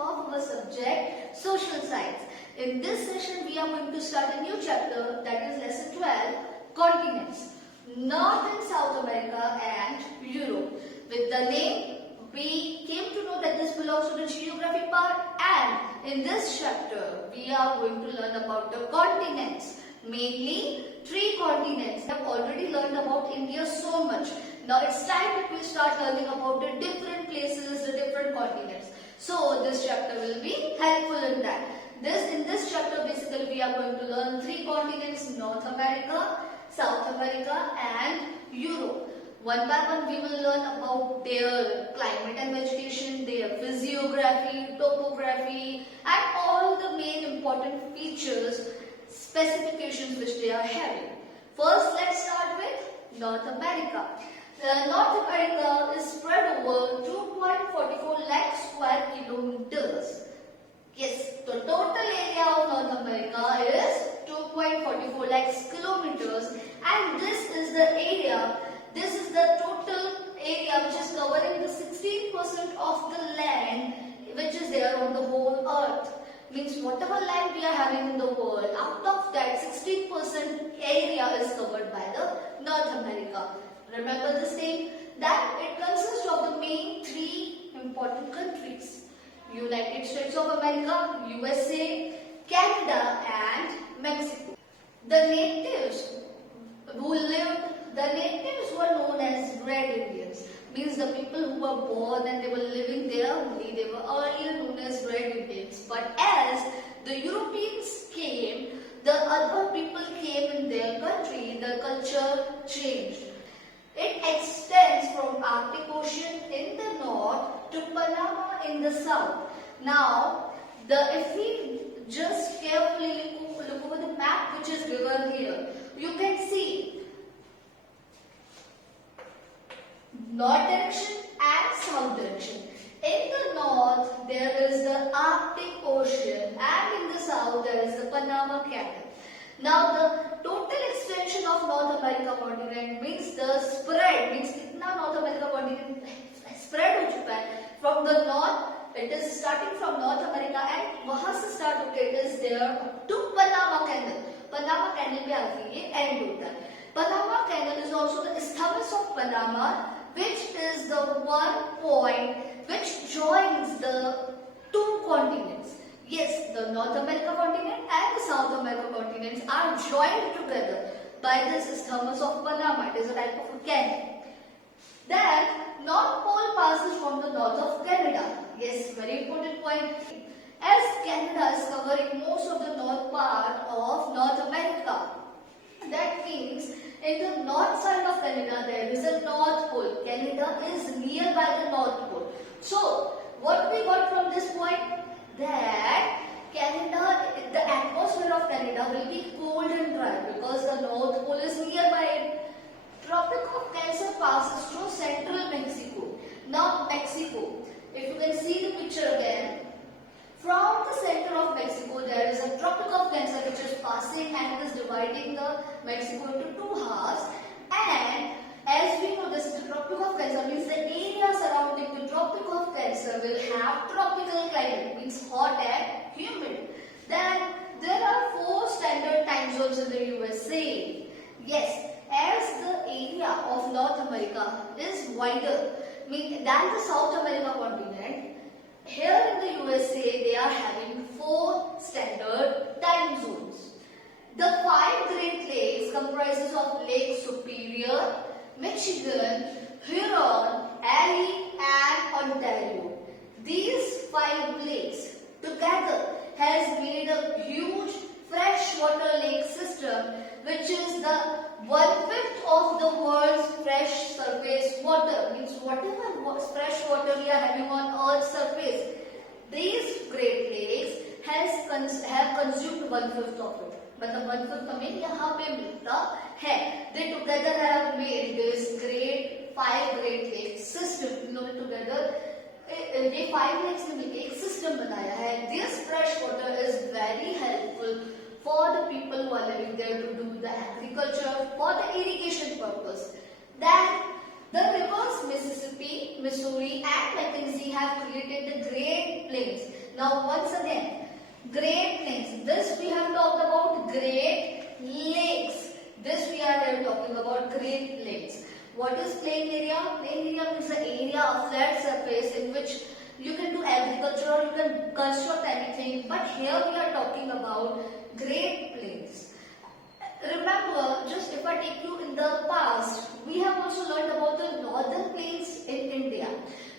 of our subject Social Science. In this session we are going to start a new chapter, that is lesson 12, Continents, North and South America and Europe. With the name we came to know that this belongs to the geography part, and in this chapter we are going to learn about the continents. Mainly 3 continents. We have already learned about India so much. Now it's time that we start learning about the different places, the different continents. So this chapter will be helpful in that. In this chapter basically we are going to learn 3 continents: North America, South America and Europe. One by one we will learn about their climate and vegetation, their physiography, topography and all the main important features, specifications which they are having. First, let's start with North America. North America is spread over 2.44 lakh square kilometers. Yes, the total area of North America is 2.44 lakh kilometers, and this is the area, this is the total area which is covering the 16% of the land which is there on the whole earth. Means whatever land we are having in the world, out of that 16% area is covered by the North America. Remember this thing, that it consists of the main 3 important countries: United States of America, USA, Canada and Mexico. The natives who are known as Red Indians, means the people who were born and they were living there only, they were earlier known as Red Indians. But as the Europeans came, the other people came in their country, the culture changed. It extends from Arctic Ocean in the north to Panama in the south. Now, if we just carefully look over the map which is given here, you can see north direction and south direction. In the north there is the Arctic Ocean and in the south there is the Panama Canal. Now the total extension of North America continent means the spread, means kitna North America continent spread हो चुका है from the north. It is starting from North America and वहाँ से start होकर it is there to Panama Canal. Panama Canal पे आके ये end होता है. Panama Canal is also the Isthmus of Panama, which is the one point which joins the 2 continents. Yes, the North America continent and the South America continents are joined together by this Isthmus of Panama. It is a type of a canal. Then, North Pole passes from the north of Canada. Yes, very important point. As Canada is covering most of the north part of North America, that means in the north side of Canada there is a North Pole. Canada is nearby the North Pole. So, what we got from this point? That Canada, the atmosphere of Canada will be cold and dry because the North Pole is nearby it. Tropic of Cancer passes through central Mexico. Now Mexico, if you can see the picture again, from the center of Mexico there is a Tropic of Cancer which is passing and it is dividing the Mexico into 2 halves. And as we know, this is the Tropic of Cancer, means the area surrounding the Tropic of Cancer will have tropical climate, means hot and humid. Then there are 4 standard time zones in the USA. Yes, as the area of North America is wider than the South America continent, here in the USA they are having 4 standard time zones. The 5 Great Lakes comprises of Lake Superior, Michigan, Huron, Erie and Ontario. These 5 lakes together has made a huge freshwater lake system which is the 1/5 of the world's fresh surface water. Means whatever fresh water we are having on Earth's surface, these Great Lakes have consumed 1/5 of it. मतलब 1/5 हमें यहाँ पे मिलता है. They together have made this 5 Great Lakes system. इन्होंने together ये 5 lakes ने मिलकर एक system बनाया है. This fresh water is very helpful for the people who are living there to do the agriculture for the irrigation purpose. Then the rivers Mississippi, Missouri and Mackenzie have created the Great Plains. Now once again, Great Plains. This we have talked about Great Lakes. This we are talking about Great Plains. What is plain area? Plain area means the area of flat surface in which you can do agriculture or you can construct anything. But here we are talking about Great Plains. Remember, just if I take you in the past, we have also learned about the northern plains in India.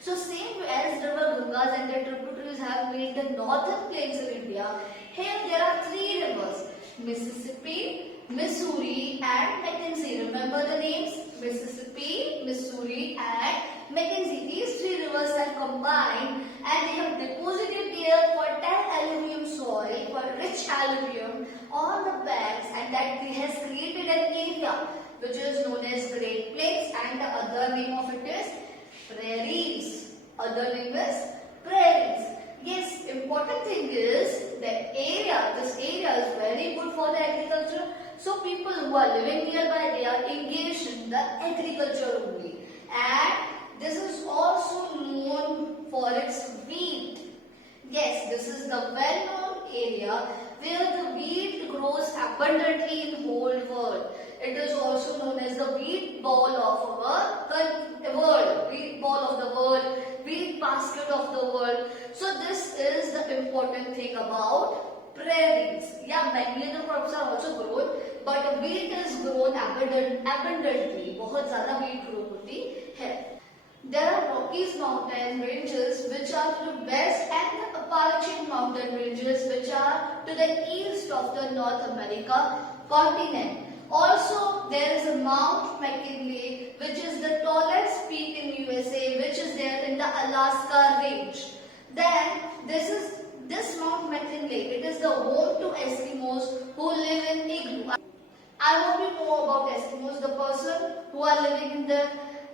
So same as river Gangas and their tributaries have made the northern plains in India, here there are three rivers: Mississippi, Missouri and Mackenzie. Remember the names? Mississippi, Missouri and Mackenzie. These three rivers have combined and they have deposited their fertile alluvium soil for rich alluvium on the banks, and that has created an area which is known as Great Plains, and the other name of it is prairies. Other name is prairies. Yes, important thing is that this area is very good for the agriculture. So people who are living nearby, they are engaged in the agriculture only. And this is also known for its wheat. Yes, this is the well-known area where the wheat grows abundantly in whole world. It is also known as the wheat ball of our world, wheat ball of the world, wheat basket of the world. So this is the important thing about prairies. Yeah, many other crops are also grown, but wheat is grown abundantly. बहुत ज़्यादा wheat grow होती है. There are Rockies mountain ranges which are to the west and the Appalachian mountain ranges which are to the east of the North America continent. Also, there is a Mount McKinley, which is the tallest peak in USA, which is there in the Alaska range. Then, this Mount McKinley. It is the home to Eskimos who live in igloo. I hope you know about Eskimos, the person who are living in the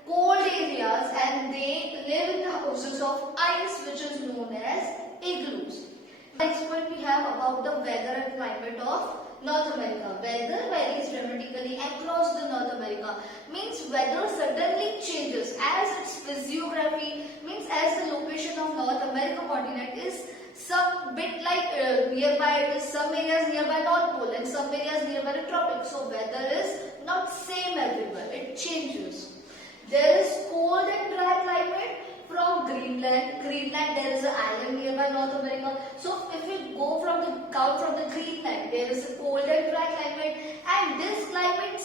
cold areas and they live in the houses of ice, which is known as igloos. Next point we have about the weather and climate of North America. Weather varies dramatically across the North America. Means weather suddenly changes as its physiography, means as the location of North America continent is some bit like nearby, it is some areas nearby North Pole and some areas nearby the tropics. So weather is not same everywhere, it changes. There is cold and dry climate from Greenland. Greenland, there is an island nearby North America. So if we go from the Greenland, there is a cold and dry climate, and this climate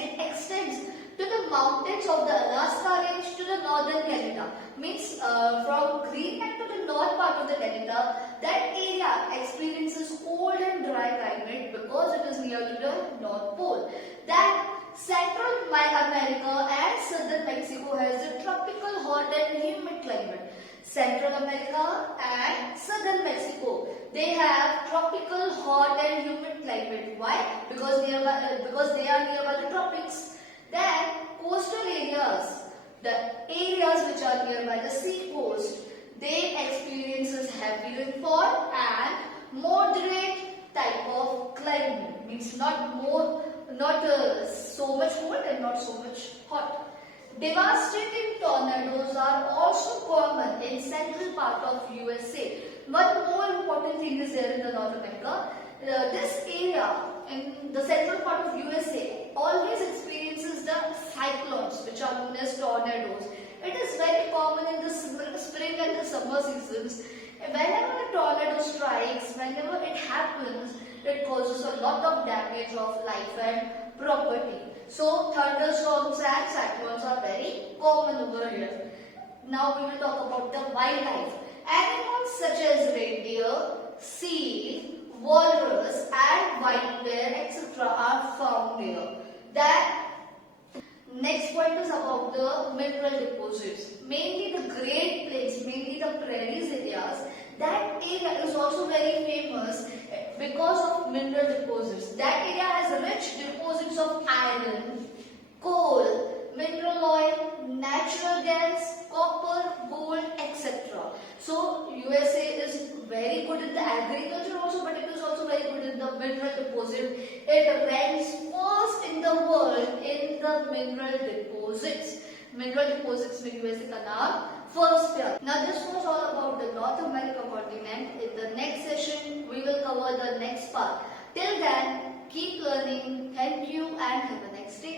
it extends to the mountains of the Alaska range to the northern Canada. Means from Greenland to the north part of the Canada, that area experiences cold and dry climate because it is near to the North Pole. Then Central America and Southern Mexico has a tropical hot and humid climate. Central America and Southern Mexico, they have tropical hot and humid climate. Why? Because they are nearby the tropics. Then coastal areas, the areas which are nearby the sea coast, they experiences heavy rainfall and moderate type of climate. Means not so much cold and not so much hot. Devastating tornadoes are also common in central part of USA. One more important thing is there in the North America. This area in the central part of USA always experiences the cyclones, which are known as tornadoes. It is very common in the spring and the summer seasons. Whenever a tornado strikes, whenever it happens, it causes a lot of damage of life and property. So thunderstorms and cyclones are very common over here. Now we will talk about the wildlife. Animals such as reindeer, seal, walrus and white bear etc. are found here. Next point is about the mineral deposits. Mainly the Great Plains, mainly the prairies areas. That area is also very famous because of mineral deposits. That area has rich deposits of iron, coal, mineral oil, natural gas, copper, gold, etc. So USA is very good in the agriculture also, but it is also very good in the mineral deposit. It ranks first in the world in the mineral deposits. Mineral deposits में USA का नाम first है. Now this was all about about the North America continent. In the next session, we will cover the next part. Till then, keep learning. Thank you and have a nice day.